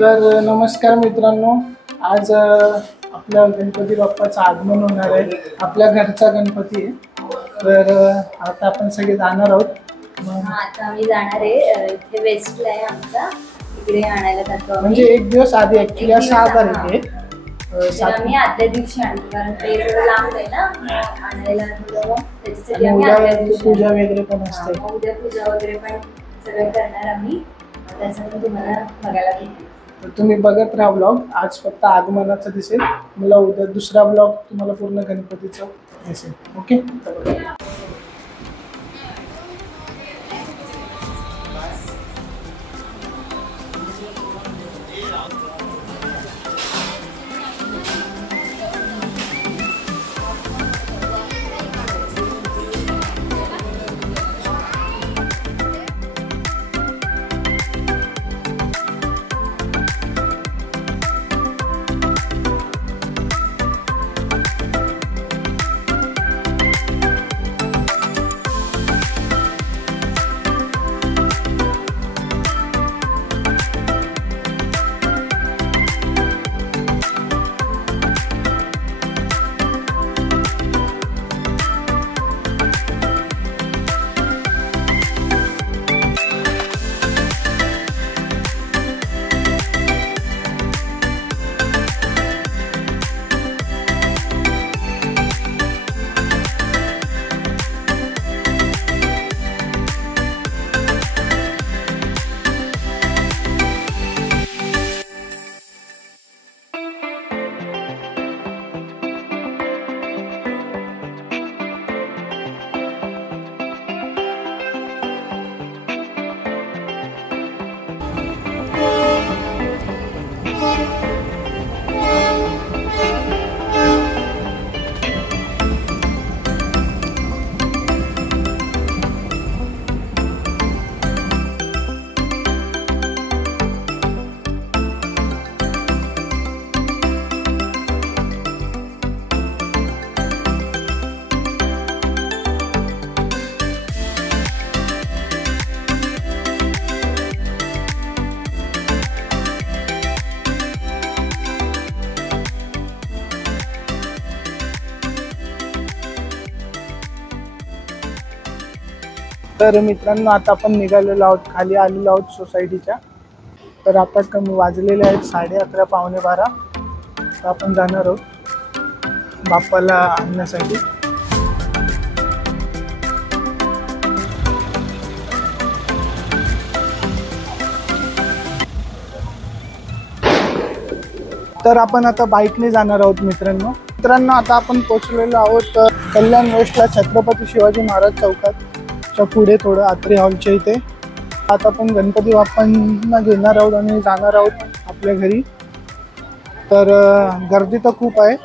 तर नमस्कार मित्रांनो, आज आपल्या गणपती बाप्पाचं आगमन होणार आहे। आपल्या घरचा गणपती आहे, तर आता आपण सगळे जाणार आहोत। आता आम्ही जाणार आहे, इथे वेस्टला आहे आमचा, इकडे आणायला जातो। म्हणजे एक दिवस आधी ऍक्च्युअली 6 तारीख आहे, आम्ही आदल्या दिवशी आणतो कारण ते लांब आहे ना आणायला, त्याच्यासाठी आम्ही उद्या पूजा वगैरे पण असते। उद्या पूजा वगैरे पण सगळं करणार आम्ही, त्याच्यामुळे तुम्हाला बघायला भेटेल। तर तुम्ही बघत राहा ब्लॉग। आज फक्त आगमनाचं दिसेल, मला उद्या दुसरा ब्लॉग तुम्हाला पूर्ण गणपतीचं दिसेल। ओके, तर मित्रांनो आता आपण निघालेलो आहोत, खाली आलेलो आहोत सोसायटीच्या। तर आता कमी वाजलेले आहेत 11:30 पावणे 12। तर आपण जाणार आहोत बाप्पाला आणण्यासाठी। तर आपण आता बाईकने जाणार आहोत मित्रांनो। आता आपण पोहोचलेलो आहोत कल्याण वेस्टला, छत्रपती शिवाजी महाराज चौकात पुढे थोडं आत्रे हॉलच्या इथे। आता आपण गणपती बाप्पांना घेणार आहोत आणि जाणार आहोत आपल्या घरी। तर गर्दी तर खूप आहे,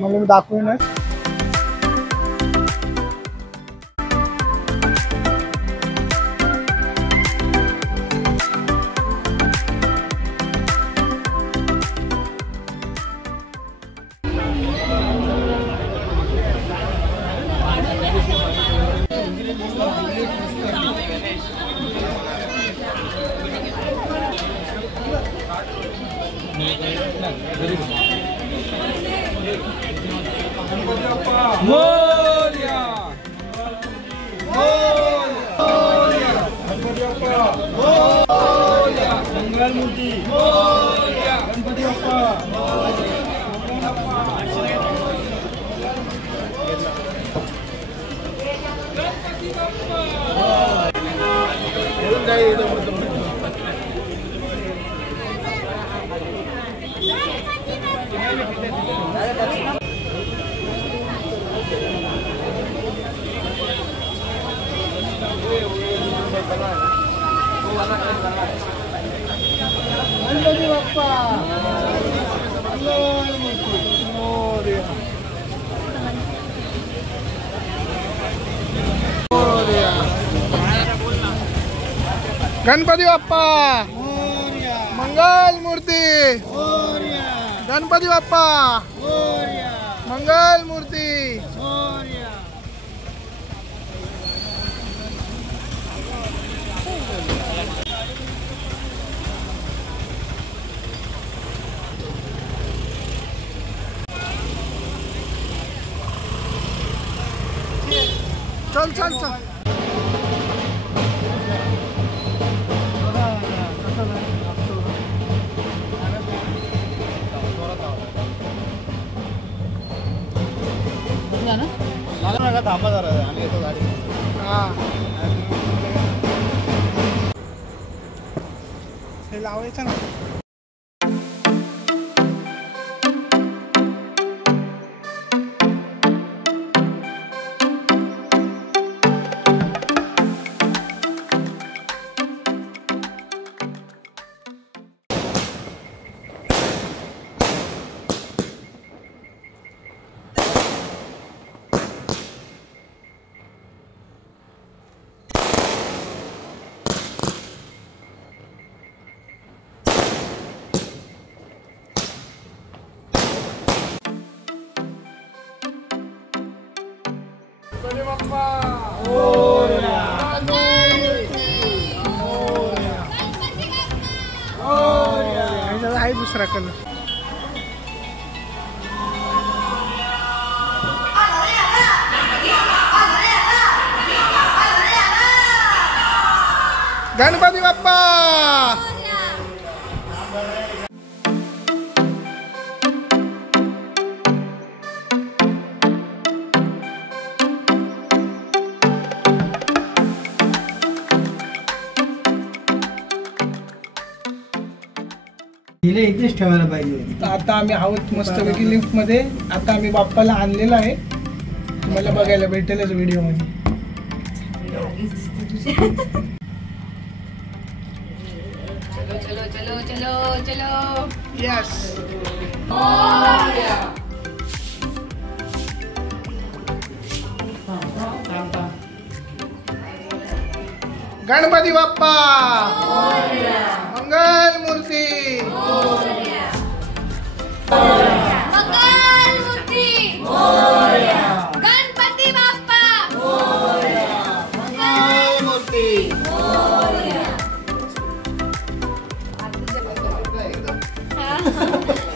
मला मी दाखवेनच। गणपती बाप्पा मंगल मूर्ती, गणपती बाप्पा मंगल मूर्ती। चल चल चल. थांबा जरा आम्ही येतो गाडी. हे लावायचं ना. आहे दुसरा कलर. गणपती बाप्पा. इथेच ठेवायला पाहिजे. आता आम्ही आहोत मस्तपैकी लिफ्ट मध्ये. आता आम्ही बाप्पाला आणलेला आहे. तुम्हाला बघायला भेटेलच व्हिडिओ मध्ये. चलो चलो चलो चलो चलो. यस. गणपती बाप्पा. मंगल मूर्ती. मंगल मूर्ती. गणपती बाप्पा. मंगल मूर्ती. हा.